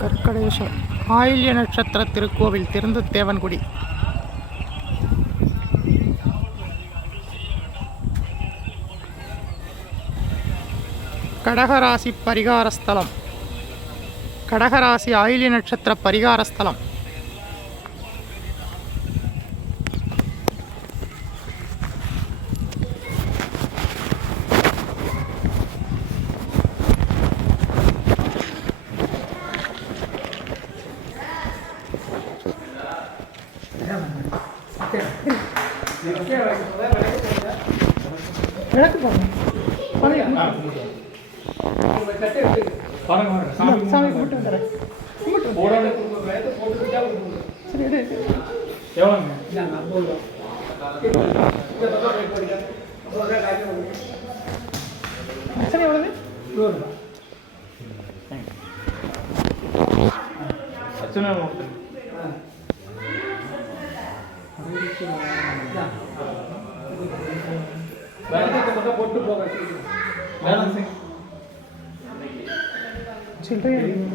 கற்கடேச. ஆயில்ய நட்சத்திர திருக்கோவில் திறந்த தேவன்குடி கடகராசி பரிகாரஸ்தலம். கடகராசி ஆயில்ய நட்சத்திர பரிகாரஸ்தலம். சரி எவ்வளவு சில்லறையா இருக்கு.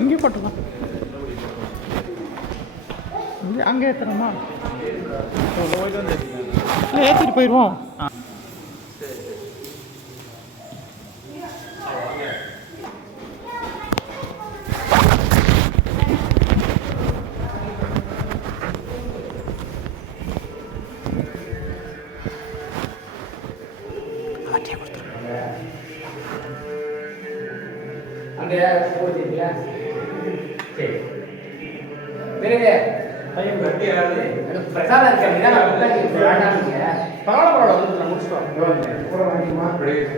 இங்கே போட்டுக்கலாம் இங்கே அங்கே ஏற்றுறோமா இல்லை ஏற்றிட்டு போயிடுவோம் அங்கே போடுறீங்களா சரி.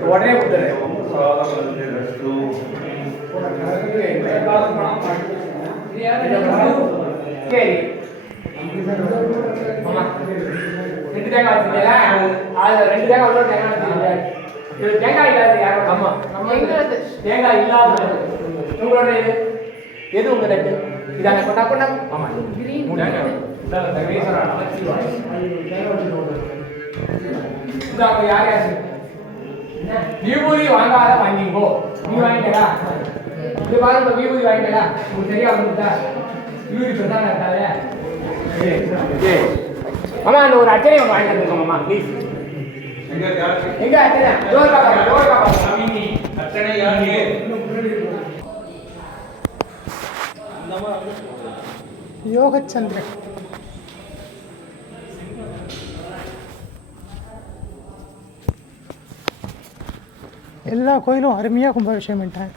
உடனே சரி. ரெண்டு தேங்காய் வச்சுக்கல அதுல ரெண்டு தேங்காய் உள்ள தேங்காய் வச்சுக்கல இது தேங்காய் இல்லாத யாரும் ஆமா. எங்களது. தேங்காய் இல்லாத உங்களோட இது எது உங்க தட்டு இதாங்க கொண்டா கொண்டா ஆமா யார் யாரு விபூதி வாங்காத வாங்கிக்கோ நீ வாங்கிட்டா இது பாருங்க விபூதி வாங்கிட்டா உங்களுக்கு சரியா வந்துட்டா விபூதி பிரதான இருக்காது மாமா அந்த ஒரு அச்சனை ஒன்று வாங்கிட்டு வந்துருக்கோம் மாமா ப்ளீஸ் எங்க அச்சனை டோர் காப்பா டோர் காப்பா யோகச்சந்திரன். எல்லா கோயிலும் அருமையாக கும்பாபிஷேகம் பண்ணிட்டாங்க.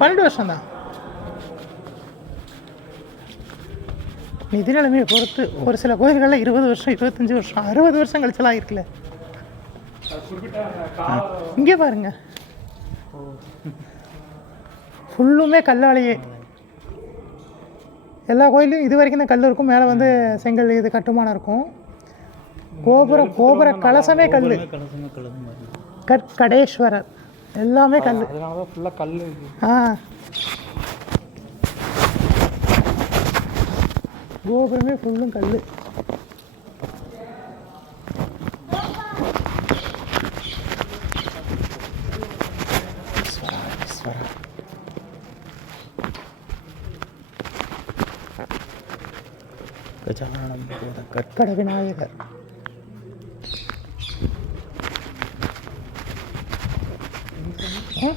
பன்னெண்டு வருஷம் தான். நிதி நிலைமையை பொறுத்து ஒரு சில கோயில்களில் இருபது வருஷம் இருபத்தஞ்சி வருஷம் அறுபது வருஷம் கழிச்சலாம் இருக்குல்ல. இங்கே பாருங்க. ஃபுல்லுமே கல்லாலேயே. எல்லா கோயிலையும் இது வரைக்கும் தான் கல் இருக்கும். மேலே வந்து செங்கல் இது கட்டுமானம் இருக்கும். கோபுரம் கோபுர கலசமே கல் கற்கடேஸ்வரர் எல்லாமே கல் ஃபுல்லாக கல் ஆ கோபுரமே ஃபுல்லும் கல் கஜானனம் கற்பட விநாயகர் ஆ?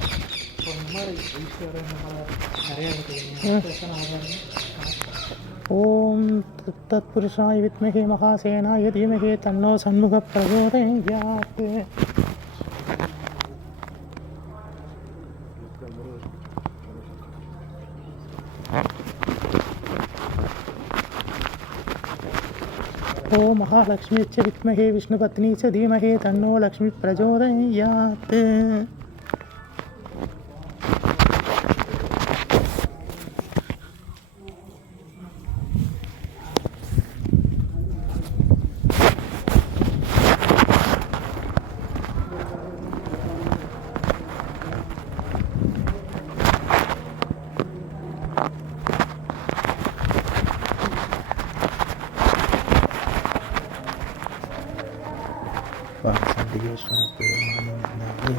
ஓம் தத்புருஷாய வித்மகே மகாசேனாய தீமகே தன்னோ சண்முக பிரச்சோதயாத் ओ महालक्ष्मी च विमहे विष्णुपत्नी च धीमहि तन्नो लक्ष्मी प्रचोदयात् கற்பகேஸ்வர பெருமானே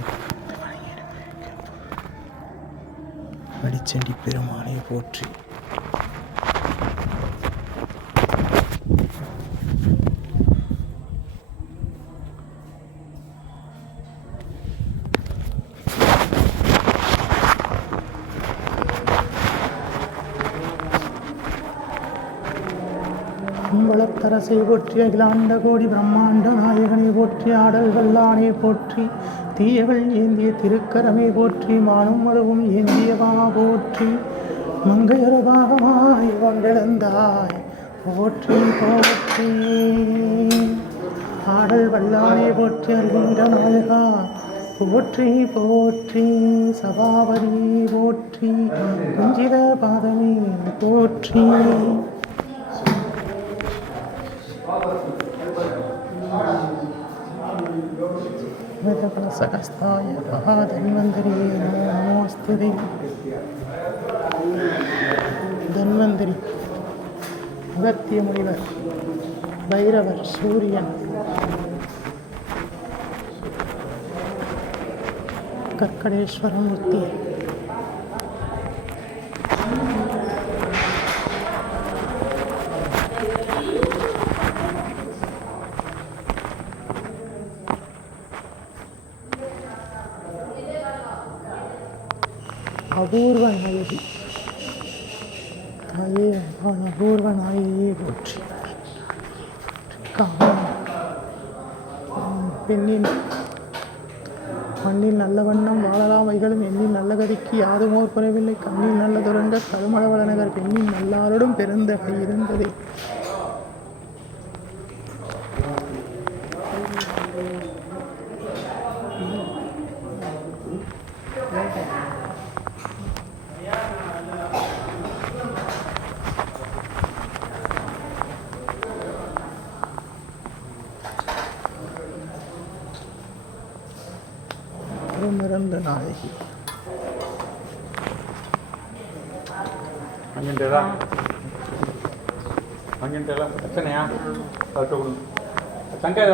வடிச்சண்டி பெருமானை போற்றி. அம்பலத்தரசை போற்றி அகிலாண்ட கோடி பிரம்மாண்ட நாயகனை போற்றி ஆடல் வல்லானை போற்றி தீயகள் ஏந்திய திருக்கரமே போற்றி மானும் அளவும் ஏந்தியவா போற்றி மங்கையரபாகமாய் வந்தெழுந்தாய் போற்றி போற்றி. ஆடல் வல்லானை போற்றி அருகின்ற நாயகா போற்றி போற்றி. சபாபதி போற்றி குஞ்சித பாதமே போற்றி. वेदकलसहस्ताय महाधन्वन्तरी नमो नमोऽस्तु ते தன்வந்திரி அகத்திய முனிவர் பைரவர் சூரியன் கற்கடேஸ்வரம் முத்தி அபூர்வ நாயகி தாயே அம்பாள் அபூர்வ போற்றி காவல் பெண்ணின் மண்ணில் நல்ல வண்ணம் வாழலாம். வைகளும் எண்ணில் நல்ல கதிக்கு யாதுமோர் குறைவில்லை. கண்ணில் நல்ல துறங்க கருமளவள நகர் பெண்ணின் நல்லாரோடும் பெருந்தகை இருந்ததே. அருமிறந்த நாயகி அங்கிட்டேதா அங்கிட்டேதா பிரச்சனையா கரெக்டாக கொடுங்க சங்கர்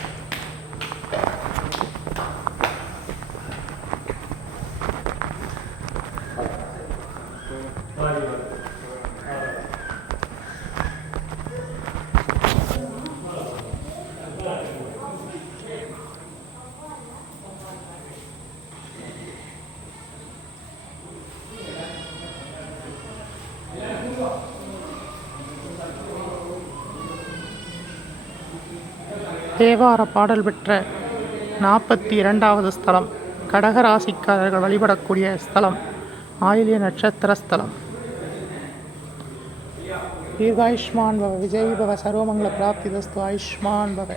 தேவார பாடல் பெற்ற நாற்பத்தி இரண்டாவது ஸ்தலம் கடகராசிக்காரர்கள் வழிபடக்கூடிய ஸ்தலம் ஆயிலிய நட்சத்திர ஸ்தலம். தீர்காயுஷ்மான் பவ விஜய் பவ சர்வமங்கள பிராப்திதஸ்து ஆயுஷ்மான் பவ.